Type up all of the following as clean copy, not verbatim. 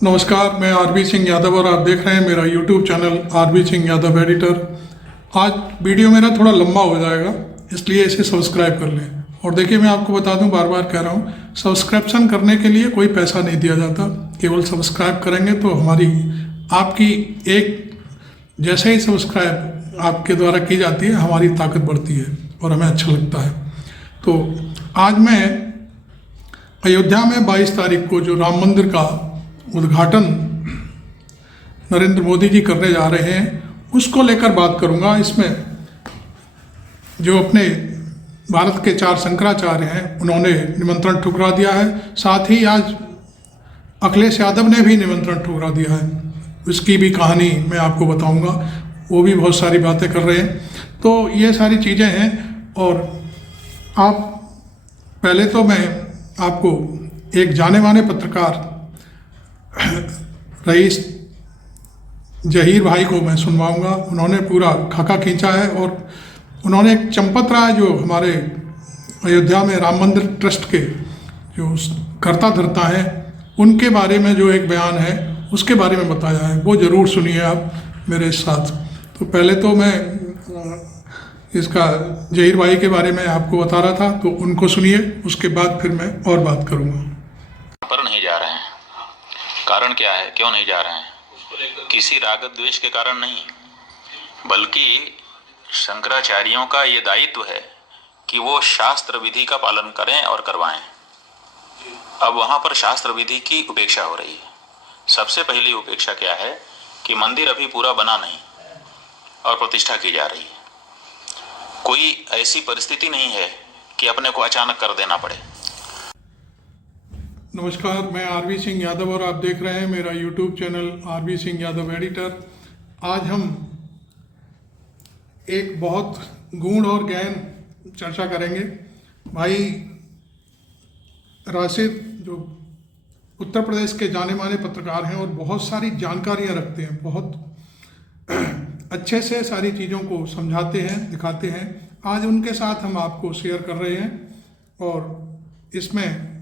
नमस्कार, मैं आरबी सिंह यादव और आप देख रहे हैं मेरा YouTube channel R B Singh Yadav editor. आज वीडियो मेरा थोड़ा लंबा हो जाएगा, इसलिए इसे सब्सक्राइब कर लें। और देखिए, मैं आपको बता दूं, बार बार कह रहा हूं, सब्सक्रिप्शन करने के लिए कोई पैसा नहीं दिया जाता। केवल सब्सक्राइब करेंगे तो हमारी आपकी एक जैसे ही सब्सक्राइब आपके द्वारा की जाती है, हमारी ताकत बढ़ती है और हमें अच्छा लगता है। तो आज मैं अयोध्या में 22 तारीख को जो राम मंदिर का उद्घाटन नरेंद्र मोदी जी करने जा रहे हैं, उसको लेकर बात करूंगा। इसमें जो अपने भारत के 4 शंकराचार्य हैं, उन्होंने निमंत्रण ठुकरा दिया है। साथ ही आज अखिलेश यादव ने भी निमंत्रण ठुकरा दिया है। उसकी भी कहानी मैं आपको बताऊंगा। वो भी बहुत सारी बातें कर रहे हैं। तो ये सारी चीज़ें हैं। और आप पहले तो मैं आपको एक जाने माने पत्रकार रईस जहीर भाई को मैं सुनवाऊंगा। उन्होंने पूरा खाका खींचा है और उन्होंने एक चंपत राय, जो हमारे अयोध्या में राम मंदिर ट्रस्ट के जो कर्ता धर्ता हैं, उनके बारे में जो एक बयान है, उसके बारे में बताया है। वो ज़रूर सुनिए आप मेरे साथ। तो पहले तो मैं इसका जहीर भाई के बारे में आपको बता रहा था, तो उनको सुनिए, उसके बाद फिर मैं और बात करूँगा। पर नहीं जा रहे हैं। कारण क्या है, क्यों नहीं जा रहे हैं? किसी राग द्वेष के कारण नहीं, बल्कि शंकराचार्यों का ये दायित्व है कि वो शास्त्र विधि का पालन करें और करवाएं। अब वहां पर शास्त्र विधि की उपेक्षा हो रही है। सबसे पहली उपेक्षा क्या है कि मंदिर अभी पूरा बना नहीं और प्रतिष्ठा की जा रही है। कोई ऐसी परिस्थिति नहीं है कि अपने को अचानक कर देना पड़े। नमस्कार, मैं आरबी सिंह यादव और आप देख रहे हैं मेरा YouTube channel R B Singh Yadav editor. आज हम एक बहुत गूढ़ और गहन चर्चा करेंगे। भाई राशिद, जो उत्तर प्रदेश के जाने माने पत्रकार हैं और बहुत सारी जानकारियां रखते हैं, बहुत अच्छे से सारी चीज़ों को समझाते हैं, दिखाते हैं। आज उनके साथ हम आपको शेयर कर रहे हैं। और इसमें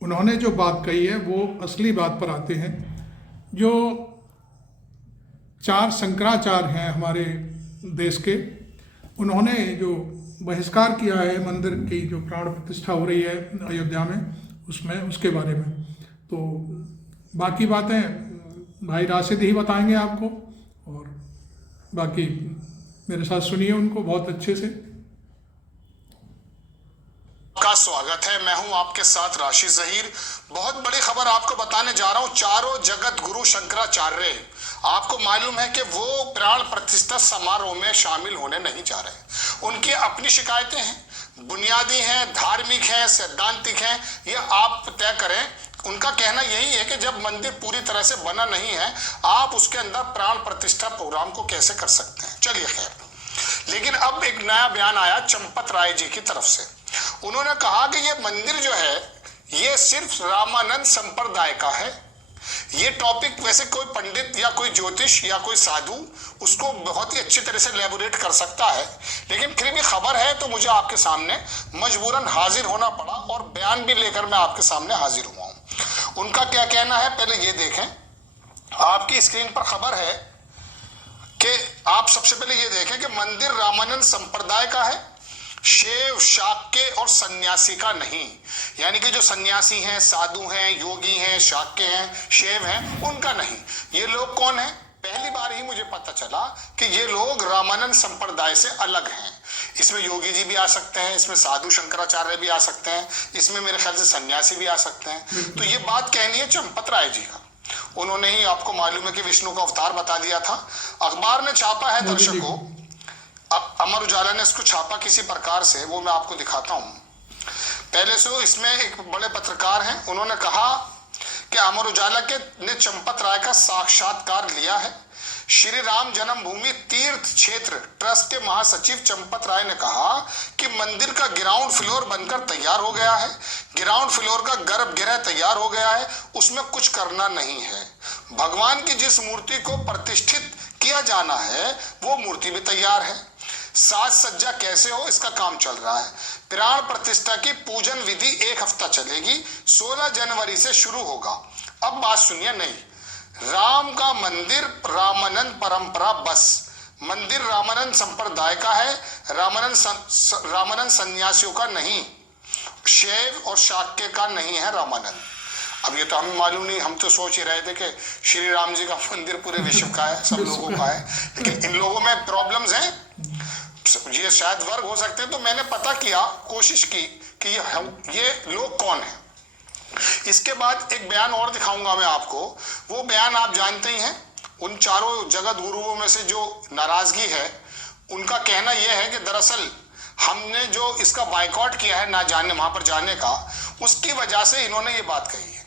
उन्होंने जो बात कही है, वो असली बात पर आते हैं। जो 4 शंकराचार्य हैं हमारे देश के, उन्होंने जो बहिष्कार किया है मंदिर की जो प्राण प्रतिष्ठा हो रही है अयोध्या में, उसमें उसके बारे में तो बाकी बातें भाई राशिद ही बताएंगे आपको। और बाकी मेरे साथ सुनिए उनको बहुत अच्छे से। का स्वागत है। मैं हूं आपके साथ राशिद जहीर। बहुत बड़ी खबर आपको बताने जा रहा हूं। चारों जगत गुरु शंकराचार्य, आपको मालूम है कि वो प्राण प्रतिष्ठा समारोह में शामिल होने नहीं जा रहे। उनकी अपनी शिकायतें हैं, बुनियादी हैं, धार्मिक हैं, सैद्धांतिक हैं, ये आप तय करें। उनका कहना यही है कि जब मंदिर पूरी तरह से बना नहीं है, आप उसके अंदर प्राण प्रतिष्ठा प्रोग्राम को कैसे कर सकते हैं। चलिए खैर, लेकिन अब एक नया बयान आया चंपत राय जी की तरफ से। उन्होंने कहा कि ये मंदिर जो है, ये सिर्फ रामानंद संप्रदाय का है। ये टॉपिक वैसे कोई पंडित या कोई ज्योतिष या कोई साधु उसको बहुत ही अच्छी तरह से एलैबोरेट कर सकता है, लेकिन फिर भी खबर है तो मुझे आपके सामने मजबूरन हाजिर होना पड़ा और बयान भी लेकर मैं आपके सामने हाजिर हुआ हूं। उनका क्या कहना है, पहले ये देखें। आपकी स्क्रीन पर खबर है कि आप सबसे पहले ये देखें कि मंदिर रामानंद संप्रदाय का है, शैव, शाक्य और सन्यासी का नहीं। यानी कि जो सन्यासी हैं, साधु हैं, योगी हैं, शाक्य हैं, शैव हैं, उनका नहीं। ये लोग कौन हैं? पहली बार ही मुझे पता चला कि ये लोग रामानंद संप्रदाय से अलग हैं। इसमें योगी जी भी आ सकते हैं, इसमें साधु शंकराचार्य भी आ सकते हैं, इसमें मेरे ख्याल से सन्यासी भी आ सकते हैं। तो ये बात कहनी है चंपत राय जी का। उन्होंने ही, आपको मालूम है कि विष्णु का अवतार बता दिया था। अखबार ने छापा है, दर्शकों, अब अमर उजाला ने इसको छापा किसी प्रकार से, वो मैं आपको दिखाता हूं। पहले से इसमें एक बड़े पत्रकार हैं, उन्होंने कहा कि अमर उजाला के ने चंपत राय का साक्षात्कार लिया है। श्री राम जन्मभूमि तीर्थ क्षेत्र ट्रस्ट के महासचिव चंपत राय ने कहा कि मंदिर का ग्राउंड फ्लोर बनकर तैयार हो गया है। ग्राउंड फ्लोर का गर्भगृह तैयार हो गया है, उसमें कुछ करना नहीं है। भगवान की जिस मूर्ति को प्रतिष्ठित किया जाना है, वो मूर्ति भी तैयार है। साज सज्जा कैसे हो इसका काम चल रहा है। प्राण प्रतिष्ठा की पूजन विधि 1 हफ्ता चलेगी, 16 जनवरी से शुरू होगा। अब बात सुनिए, नहीं राम का मंदिर रामानंद परंपरा बस, मंदिर रामानंद संप्रदाय का है, रामानंद सन्यासियों का नहीं, शैव और शाक्य का नहीं है रामानंद। अब ये तो हमें मालूम नहीं, हम तो सोच ही रहे थे कि श्री राम जी का मंदिर पूरे विश्व का है, सब लोगों का है, लेकिन इन लोगों में प्रॉब्लम्स हैं, ये शायद वर्ग हो सकते हैं। तो मैंने पता किया, कोशिश की कि ये लोग कौन है। इसके बाद एक बयान और दिखाऊंगा मैं आपको, वो बयान आप जानते ही हैं। उन चारों जगत गुरुओं में से जो नाराजगी है, उनका कहना यह है कि दरअसल हमने जो इसका बायकॉट किया है ना जाने वहां पर जाने का, उसकी वजह से इन्होंने ये बात कही है।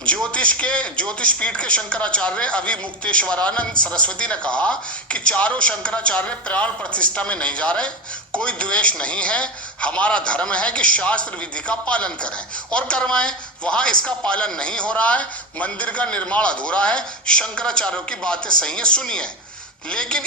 ज्योतिष पीठ के शंकराचार्य अभी मुक्तेश्वरानंद सरस्वती ने कहा कि चारों शंकराचार्य प्राण प्रतिष्ठा में नहीं जा रहे, कोई द्वेष नहीं है, हमारा धर्म है कि शास्त्र विधि का पालन करें और करवाएं, वहां इसका पालन नहीं हो रहा है, मंदिर का निर्माण अधूरा है, शंकराचार्यों की बातें सही है, सुनिए। लेकिन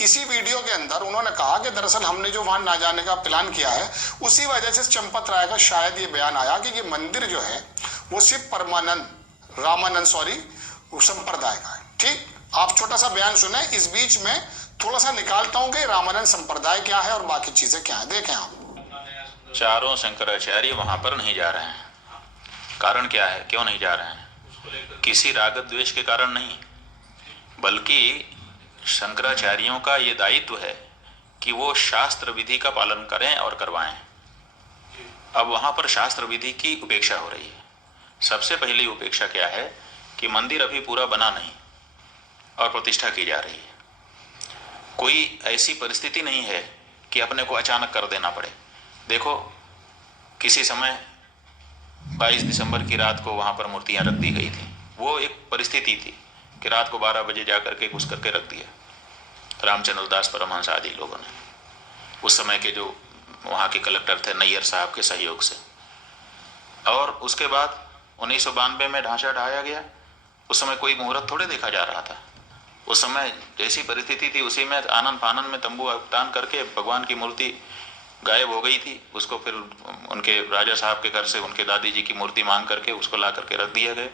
इसी वीडियो के अंदर उन्होंने कहा कि दरअसल हमने जो वहां ना जाने का प्लान किया है, उसी वजह से चंपत राय का शायद ये बयान आया कि ये मंदिर जो है वो सिर्फ रामानंद संप्रदाय का है। ठीक, आप छोटा सा बयान सुने, इस बीच में थोड़ा सा निकालता हूं कि रामानंद संप्रदाय क्या है और बाकी चीजें क्या है, देखें आप। चारों शंकराचार्य वहां पर नहीं जा रहे हैं। कारण क्या है, क्यों नहीं जा रहे हैं? किसी राग द्वेष के कारण नहीं, बल्कि शंकराचार्यों का ये दायित्व है कि वो शास्त्र विधि का पालन करें और करवाएं। अब वहां पर शास्त्र विधि की उपेक्षा हो रही है। सबसे पहली उपेक्षा क्या है कि मंदिर अभी पूरा बना नहीं और प्रतिष्ठा की जा रही है। कोई ऐसी परिस्थिति नहीं है कि अपने को अचानक कर देना पड़े। देखो, किसी समय 22 दिसंबर की रात को वहां पर मूर्तियां रख दी गई थी। वो एक परिस्थिति थी कि रात को 12 बजे जाकर के घुस करके रख दिया रामचंद्र दास परमहंस आदि लोगों ने, उस समय के जो वहाँ के कलेक्टर थे नैयर साहब के सहयोग से। और उसके बाद 1992 में ढांचा ढाया गया। उस समय कोई मुहूर्त थोड़े देखा जा रहा था। उस समय जैसी परिस्थिति थी उसी में आनंद फानंद में तंबू तान करके भगवान की मूर्ति गायब हो गई थी। उसको फिर उनके राजा साहब के घर से उनके दादी जी की मूर्ति मांग करके उसको ला करके रख दिया गया।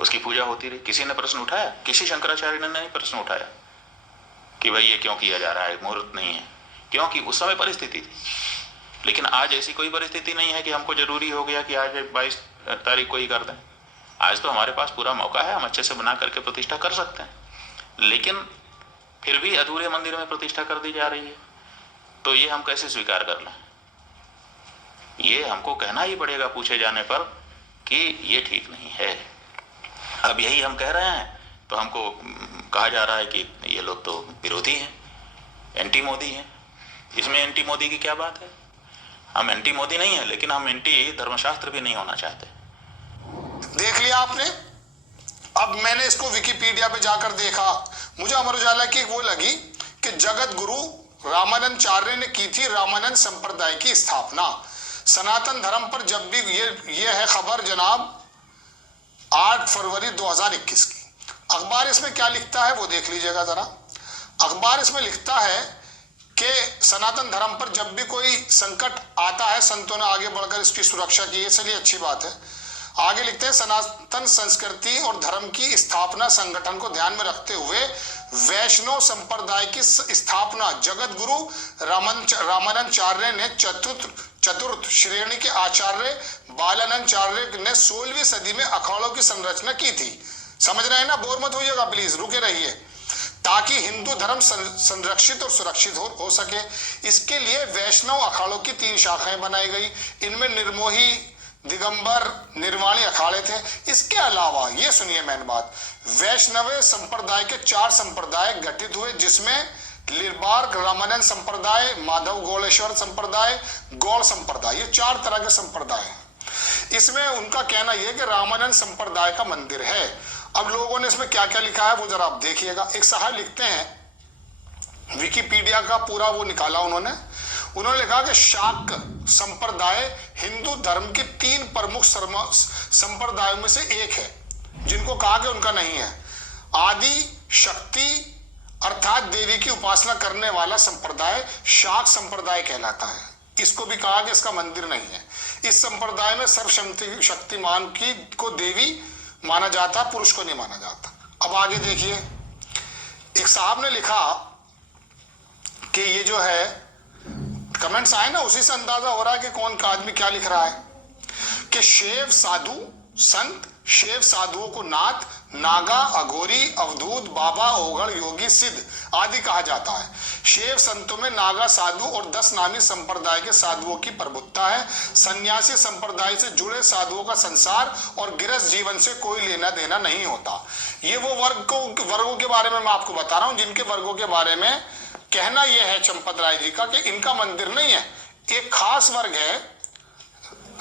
उसकी पूजा होती रही। किसी ने प्रश्न उठाया? किसी शंकराचार्य ने नहीं प्रश्न उठाया कि भाई ये क्यों किया जा रहा है, मुहूर्त नहीं है, क्योंकि उस समय परिस्थिति थी। लेकिन आज ऐसी कोई परिस्थिति नहीं है कि हमको जरूरी हो गया कि आज 22 तारीख को ही कर दें। आज तो हमारे पास पूरा मौका है, हम अच्छे से बना करके प्रतिष्ठा कर सकते हैं। लेकिन फिर भी अधूरे मंदिर में प्रतिष्ठा कर दी जा रही है, तो ये हम कैसे स्वीकार कर लें? ये हमको कहना ही पड़ेगा पूछे जाने पर कि ये ठीक नहीं है। अब यही हम कह रहे हैं तो हमको कहा जा रहा है कि ये लोग तो विरोधी हैं, एंटी मोदी हैं। इसमें एंटी मोदी की क्या बात है? हम एंटी मोदी नहीं है, लेकिन हम एंटी धर्मशास्त्र भी नहीं होना चाहते। देख लिया आपने। अब मैंने इसको विकिपीडिया पे जाकर देखा, मुझे अमर उजाला की वो लगी कि जगत गुरु रामानंदाचार्य ने की थी रामानंद संप्रदाय की स्थापना। सनातन धर्म पर जब भी ये है खबर जनाब 8 फरवरी 2021 की। अखबार इसमें क्या लिखता है वो देख लीजिएगा जरा। अखबार इसमें लिखता है कि सनातन धर्म पर जब भी कोई संकट आता है, संतों ने आगे बढ़कर इसकी सुरक्षा की, इसलिए अच्छी बात है। आगे लिखते हैं, सनातन संस्कृति और धर्म की स्थापना संगठन को ध्यान में रखते हुए वैष्णव संप्रदाय की स्थापना जगत गुरु रामानंदाचार्य ने चतुर्थ श्रेणी के आचार्य बालानंदाचार्य ने 16वीं सदी में अखाड़ों की संरचना की थी। समझ रहे हैं ना? बोर मत होइएगा प्लीज, रुके रहिए, ताकि हिंदू धर्म संरक्षित और सुरक्षित हो सके। इसके लिए वैष्णव अखाड़ों की 3 शाखाएं बनाई गई। इनमें निर्मोही, दिगंबर, निर्वाणी अखाड़े थे। इसके अलावा ये सुनिए मेन बात, वैष्णव संप्रदाय के 4 संप्रदाय गठित हुए, जिसमें लिरबार्क रामानंद संप्रदाय, माधव गौड़ेश्वर संप्रदाय, गौड़ संप्रदाय, ये 4 तरह के संप्रदाय हैं। इसमें उनका कहना यह कि रामानंद संप्रदाय का मंदिर है। अब लोगों ने इसमें क्या क्या लिखा है वो जरा आप देखिएगा। एक साहब लिखते हैं, विकिपीडिया का पूरा वो निकाला उन्होंने लिखा कि शाक्त संप्रदाय हिंदू धर्म के 3 प्रमुख संप्रदायों में से एक है, जिनको कहा कि उनका नहीं है। आदि, शक्ति अर्थात देवी की उपासना करने वाला संप्रदाय शाक्त संप्रदाय कहलाता है। इसको भी कहा कि इसका मंदिर नहीं है। इस संप्रदाय में सर्वशक्तिमान की को देवी माना जाता, पुरुष को नहीं माना जाता। अब आगे देखिए, एक साहब ने लिखा कि ये जो है कमेंट्स आए ना, उसी से अंदाजा हो रहा है कि कौन का आदमी क्या लिख रहा है कि शैव साधु संत, शैव साधुओं को नाथ, नागा, अघोरी, अवधूत, बाबा, ओघड़, योगी, सिद्ध आदि कहा जाता है। शैव संतों में नागा साधु और 10 नामी संप्रदाय के साधुओं की प्रभुत्ता है। सन्यासी संप्रदाय से जुड़े साधुओं का संसार और गृहस्थ जीवन से कोई लेना देना नहीं होता। ये वो वर्गों के बारे में मैं आपको बता रहा हूं, जिनके वर्गों के बारे में कहना यह है चंपत राय जी का कि इनका मंदिर नहीं है। एक खास वर्ग है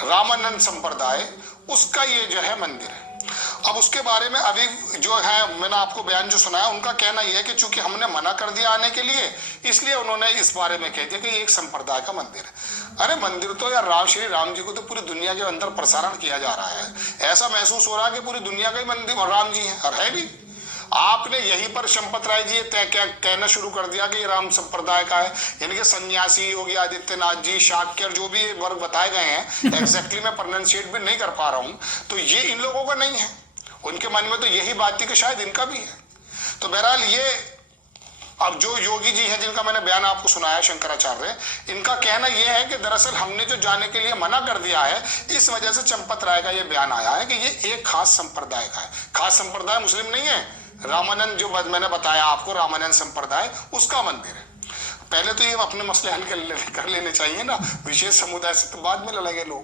रामानंद संप्रदाय, उसका ये जो है मंदिर है। अब उसके बारे में अभी जो है मैंने आपको बयान जो सुनाया, उनका कहना यह है कि चूंकि हमने मना कर दिया आने के लिए, इसलिए उन्होंने इस बारे में कह दिया कि ये एक संप्रदाय का मंदिर है। अरे मंदिर तो यार श्री राम जी को तो पूरी दुनिया के अंदर प्रसारण किया जा रहा है। ऐसा महसूस हो रहा है कि पूरी दुनिया का ही मंदिर और राम जी है, और है भी। आपने यहीं पर चंपत राय जी क्या कहना शुरू कर दिया कि ये राम संप्रदाय का है, यानी कि सन्यासी, योगी आदित्यनाथ जी, शाक्य, जो भी वर्ग बताए गए हैं, एग्जैक्टली मैं प्रोनाउंसिएट भी नहीं कर पा रहा हूं, तो ये इन लोगों का नहीं है। उनके मन में तो यही बात थी कि शायद इनका भी है। तो बहरहाल ये अब जो योगी जी हैं जिनका मैंने बयान आपको सुनाया, शंकराचार्य, इनका कहना यह है कि दरअसल हमने जो जाने के लिए मना कर दिया है, इस वजह से चंपत राय का ये बयान आया है कि ये एक खास संप्रदाय का है। खास संप्रदाय मुस्लिम नहीं है, रामानंद जो मैंने बताया आपको, रामानंद संप्रदाय, उसका मंदिर है। पहले तो ये अपने मसले हल कर लेने चाहिए ना, विशेष समुदाय से तो बाद में लड़ेंगे लोग।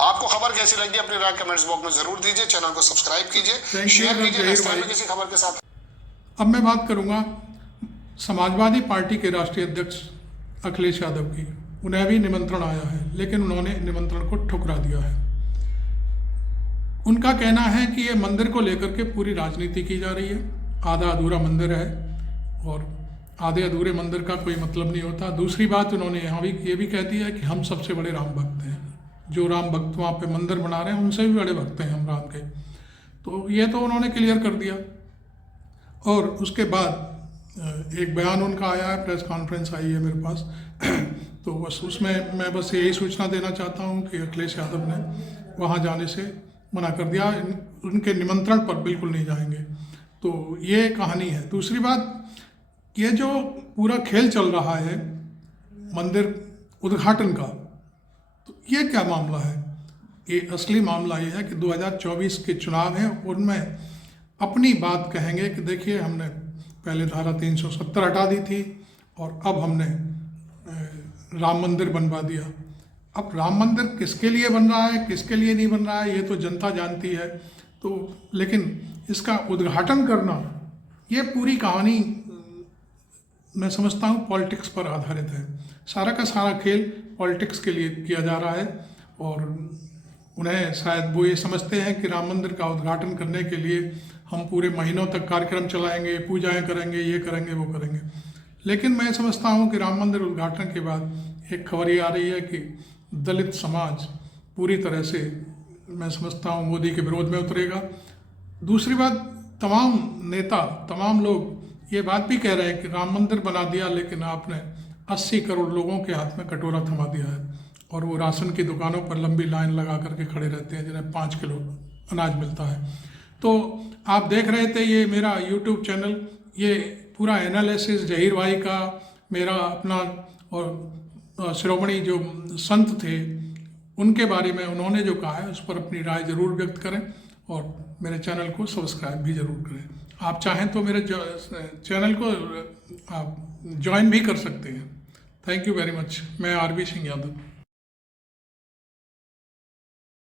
आपको खबर कैसी लगी अपनी राय कमेंट्स बॉक्स में जरूर दीजिए। चैनल को सब्सक्राइब कीजिए, शेयर कीजिए। नेक्स्ट टाइम किसी खबर के साथ। अब मैं बात करूंगा समाजवादी पार्टी के राष्ट्रीय अध्यक्ष अखिलेश यादव की। उन्हें भी निमंत्रण आया है, लेकिन उन्होंने निमंत्रण को ठुकरा दिया है। उनका कहना है कि ये मंदिर को लेकर के पूरी राजनीति की जा रही है, आधा अधूरा मंदिर है और आधे अधूरे मंदिर का कोई मतलब नहीं होता। दूसरी बात, उन्होंने यहाँ भी ये भी कह दिया है कि हम सबसे बड़े राम भक्त हैं, जो राम भक्त वहाँ पे मंदिर बना रहे हैं उनसे भी बड़े भक्त हैं हम राम के। तो ये तो उन्होंने क्लियर कर दिया। और उसके बाद एक बयान उनका आया है, प्रेस कॉन्फ्रेंस आई है मेरे पास, तो बस उसमें मैं बस यही सूचना देना चाहता हूँ कि अखिलेश यादव ने वहाँ जाने से मना कर दिया, उनके निमंत्रण पर बिल्कुल नहीं जाएंगे। तो ये कहानी है। दूसरी बात, ये जो पूरा खेल चल रहा है मंदिर उद्घाटन का, तो ये क्या मामला है? ये असली मामला ये है कि 2024 के चुनाव हैं, उनमें अपनी बात कहेंगे कि देखिए हमने पहले धारा 370 हटा दी थी और अब हमने राम मंदिर बनवा दिया। अब राम मंदिर किसके लिए बन रहा है, किसके लिए नहीं बन रहा है, ये तो जनता जानती है। तो लेकिन इसका उद्घाटन करना, ये पूरी कहानी मैं समझता हूँ पॉलिटिक्स पर आधारित है। सारा का सारा खेल पॉलिटिक्स के लिए किया जा रहा है और उन्हें शायद वो ये समझते हैं कि राम मंदिर का उद्घाटन करने के लिए हम पूरे महीनों तक कार्यक्रम चलाएंगे, पूजाएं करेंगे, ये करेंगे, वो करेंगे। लेकिन मैं समझता हूँ कि राम मंदिर उद्घाटन के बाद एक खबर ये आ रही है कि दलित समाज पूरी तरह से, मैं समझता हूँ, मोदी के विरोध में उतरेगा। दूसरी बात, तमाम नेता, तमाम लोग ये बात भी कह रहे हैं कि राम मंदिर बना दिया लेकिन आपने 80 करोड़ लोगों के हाथ में कटोरा थमा दिया है और वो राशन की दुकानों पर लंबी लाइन लगा करके खड़े रहते हैं जिन्हें 5 किलो अनाज मिलता है। तो आप देख रहे थे ये मेरा यूट्यूब चैनल, ये पूरा एनालिसिस जहीर भाई का, मेरा अपना और श्रोमणी जो संत थे उनके बारे में उन्होंने जो कहा है उस पर अपनी राय ज़रूर व्यक्त करें और मेरे चैनल को सब्सक्राइब भी ज़रूर करें। आप चाहें तो मेरे चैनल को आप ज्वाइन भी कर सकते हैं। Thank you very much. मैं आरबी सिंह यादव।